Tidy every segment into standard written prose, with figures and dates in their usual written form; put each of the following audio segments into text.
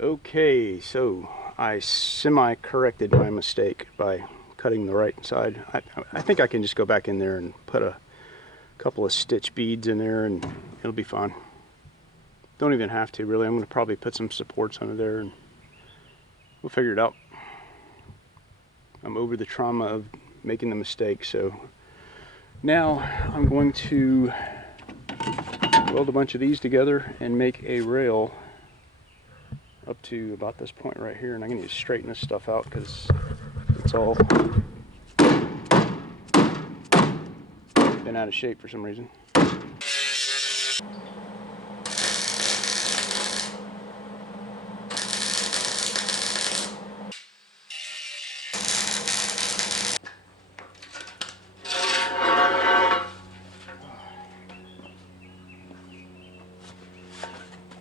Okay, so I semi-corrected my mistake by cutting the right side. I think I can just go back in there and put a couple of stitch beads in there and it'll be fine. Don't even have to really. I'm going to probably put some supports under there and we'll figure it out. I'm over the trauma of making the mistake, so now I'm going to weld a bunch of these together and make a rail up to about this point right here, and I'm going to straighten this stuff out because it's all been out of shape for some reason.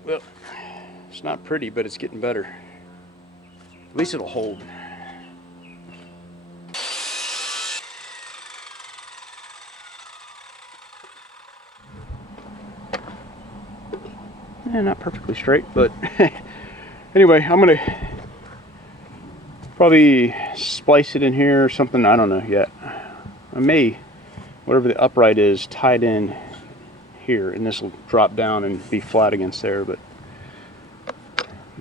Well, it's not pretty, but it's getting better. At least it'll hold. Not perfectly straight, but anyway, I'm gonna probably splice it in here or something. I don't know yet. I may, whatever the upright is, tied in here, and this will drop down and be flat against there, but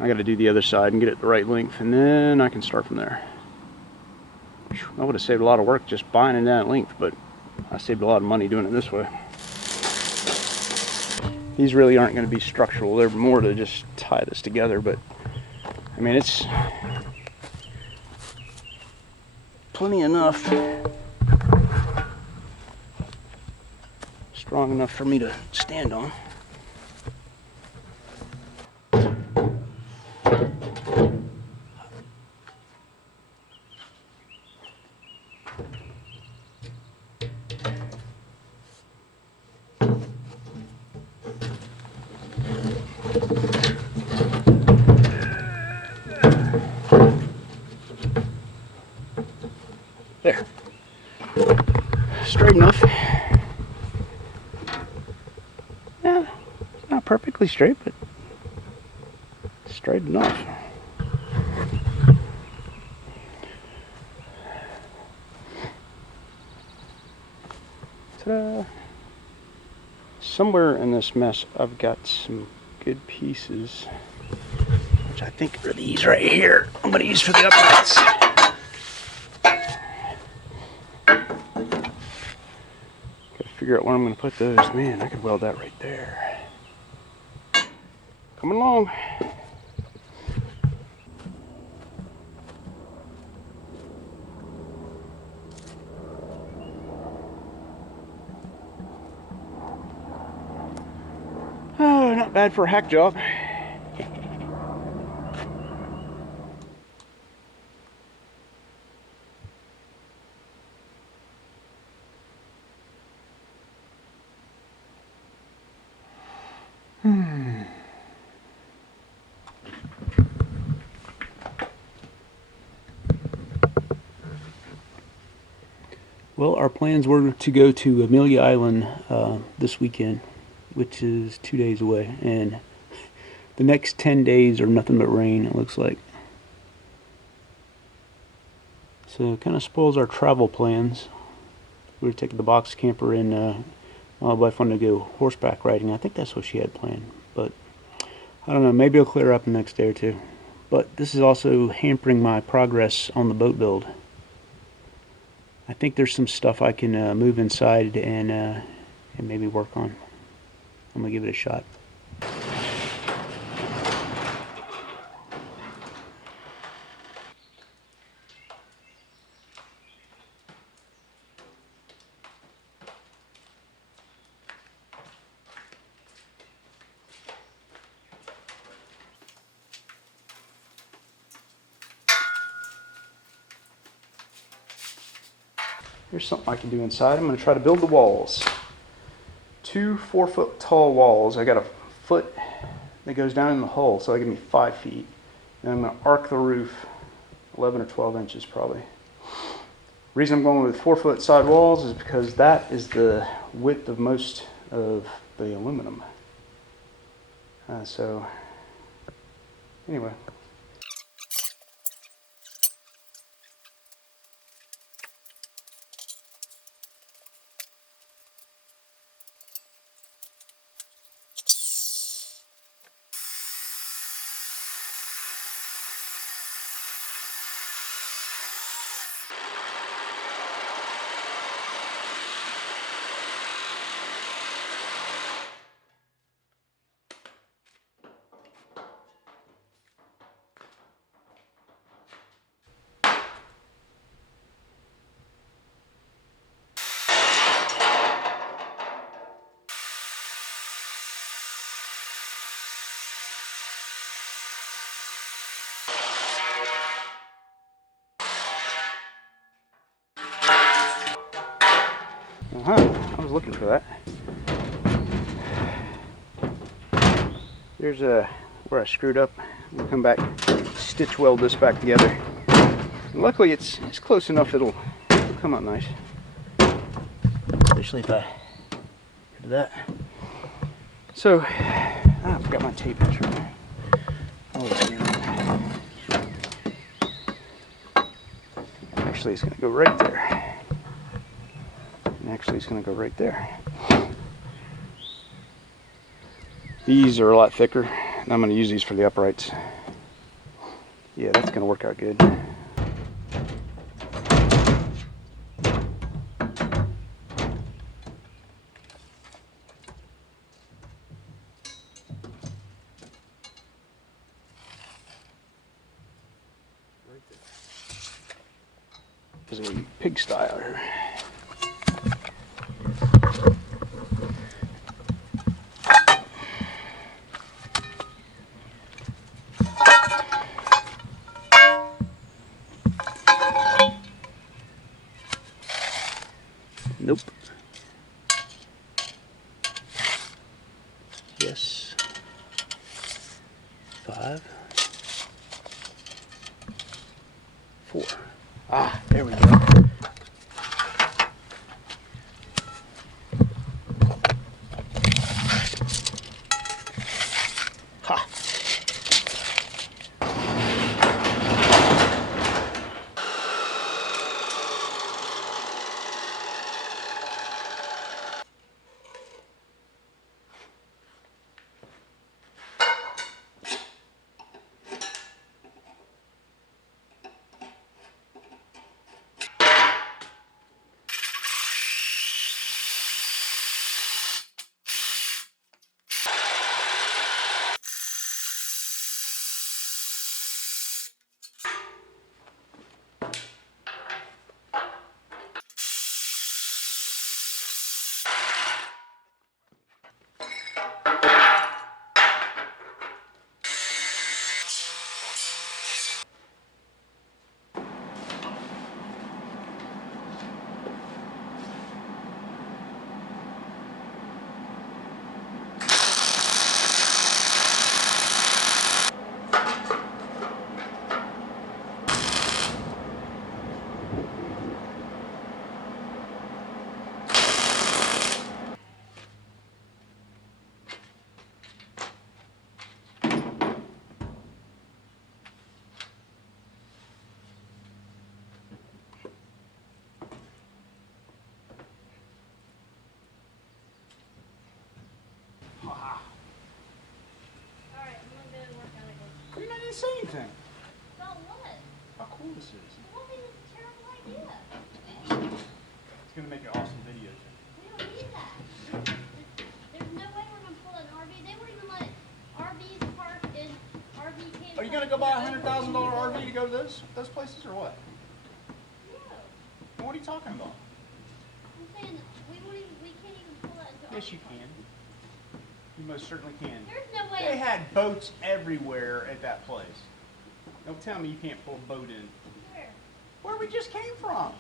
I got to do the other side and get it the right length, and then I can start from there. I would have saved a lot of work just buying it that length, but I saved a lot of money doing it this way. These really aren't going to be structural. They're more to just tie this together, but I mean, it's plenty enough, strong enough for me to stand on. There. Straight enough. Yeah, not perfectly straight, but straight enough. Ta-da! Somewhere in this mess, I've got some good pieces, which I think are these right here. I'm going to use for the uprights. Figure out where I'm going to put those. Man, I could weld that right there. Coming along. Oh, not bad for a hack job. Well, our plans were to go to Amelia Island this weekend, which is 2 days away, and the next 10 days are nothing but rain, it looks like. So it kind of spoils our travel plans. We were taking the box camper and my wife wanted to go horseback riding. I think that's what she had planned, but I don't know, maybe it'll clear up the next day or two. But this is also hampering my progress on the boat build. I think there's some stuff I can move inside and maybe work on. I'm gonna give it a shot. Here's something I can do inside. I'm going to try to build the walls. 2 4-foot tall walls. I got a foot that goes down in the hull, so that gives me 5 feet. And I'm going to arc the roof 11 or 12 inches probably. Reason I'm going with 4-foot side walls is because that is the width of most of the aluminum. So Anyway. I was looking for that. There's where I screwed up. We'll come back, stitch weld this back together. And luckily it's close enough it'll come out nice. Especially if I do that. So, I forgot my tape measure. Oh, it's here. Actually, it's going to go right there. And actually, it's going to go right there. These are a lot thicker, and I'm going to use these for the uprights. Yeah, that's going to work out good. There's a pigsty out here. Nope. Yes. 5, 4. Ah, there we go. Ha. Say anything. About what? How cool this is. Well, I think it's a terrible idea. It's going to make an awesome video. We don't need that. There's no way we're going to pull an RV. They won't even let RVs park in RV campsites. Are you going to go buy a $100,000 RV to go to those places or what? No. What are you talking about? I'm saying we can't even pull that into Yes, you can. You most certainly can. There's no way. They had boats everywhere at that place. Don't tell me you can't pull a boat in. Where? Where we just came from.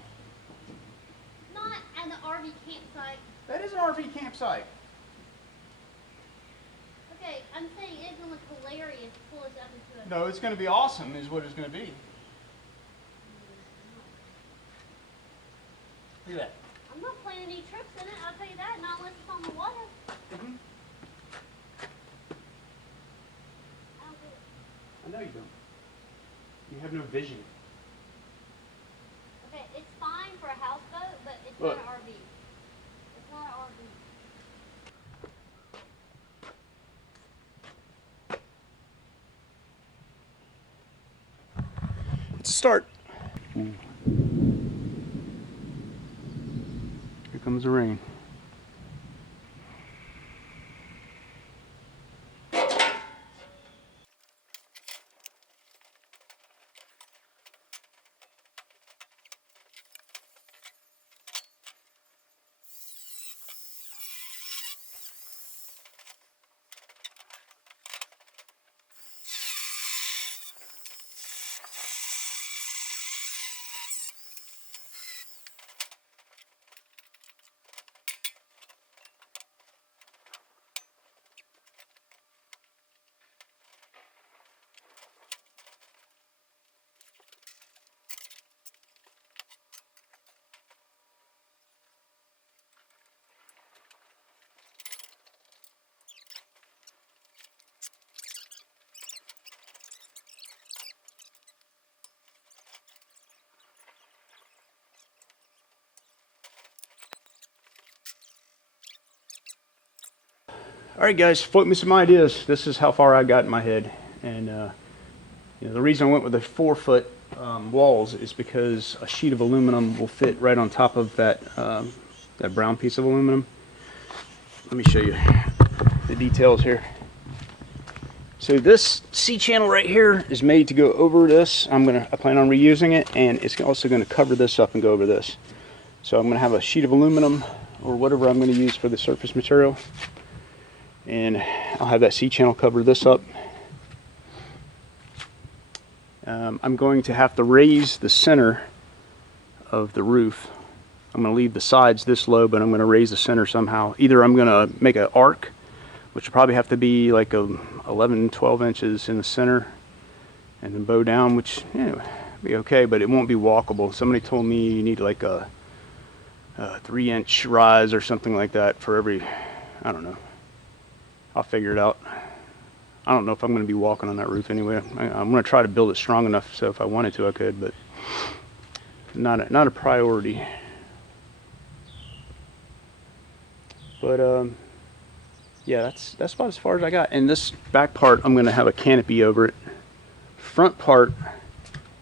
Not at the RV campsite. That is an RV campsite. Okay, I'm saying it's going to look hilarious to pull us up into a... No, it's going to be awesome is what it's going to be. Look at that. I'm not planning any trips in it, I'll tell you that, not unless it's on the water. Mm-hmm. I'll do it. I know You have no vision. Okay, it's fine for a houseboat, but it's Look. not an RV. It's not an RV. It's a start. Ooh. Here comes the rain. All right, guys, float me some ideas. This is how far I got in my head, and you know, the reason I went with the 4-foot walls is because a sheet of aluminum will fit right on top of that that brown piece of aluminum. Let me show you the details here. So this C-channel right here is made to go over this. I plan on reusing it, and it's also going to cover this up and go over this. So I'm going to have a sheet of aluminum or whatever I'm going to use for the surface material. And I'll have that C-channel cover this up. I'm going to have to raise the center of the roof. I'm going to leave the sides this low, but I'm going to raise the center somehow. Either I'm going to make an arc, which will probably have to be like 11, 12 inches in the center, and then bow down, which, you know, be okay, but it won't be walkable. Somebody told me you need like a 3-inch rise or something like that for every, I don't know. I'll figure it out. I don't know if I'm going to be walking on that roof anyway. I'm going to try to build it strong enough so if I wanted to I could, but not a priority. But yeah, that's about as far as I got. And this back part, I'm going to have a canopy over it. Front part,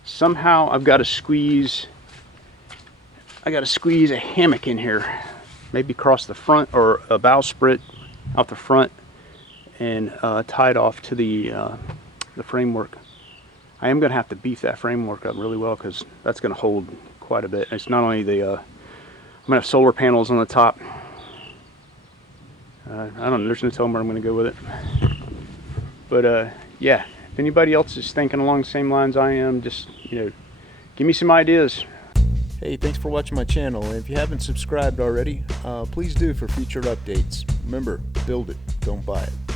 somehow I've got to squeeze. I got to squeeze a hammock in here, maybe across the front or a bowsprit out the front, and tied off to the framework. I am going to have to beef that framework up really well because that's going to hold quite a bit. It's not only the I'm going to have solar panels on the top. I don't know, there's no telling where I'm going to go with it. But yeah, if anybody else is thinking along the same lines I am, just, you know, give me some ideas. Hey, thanks for watching my channel, and if you haven't subscribed already, please do for future updates. Remember, build it, don't buy it.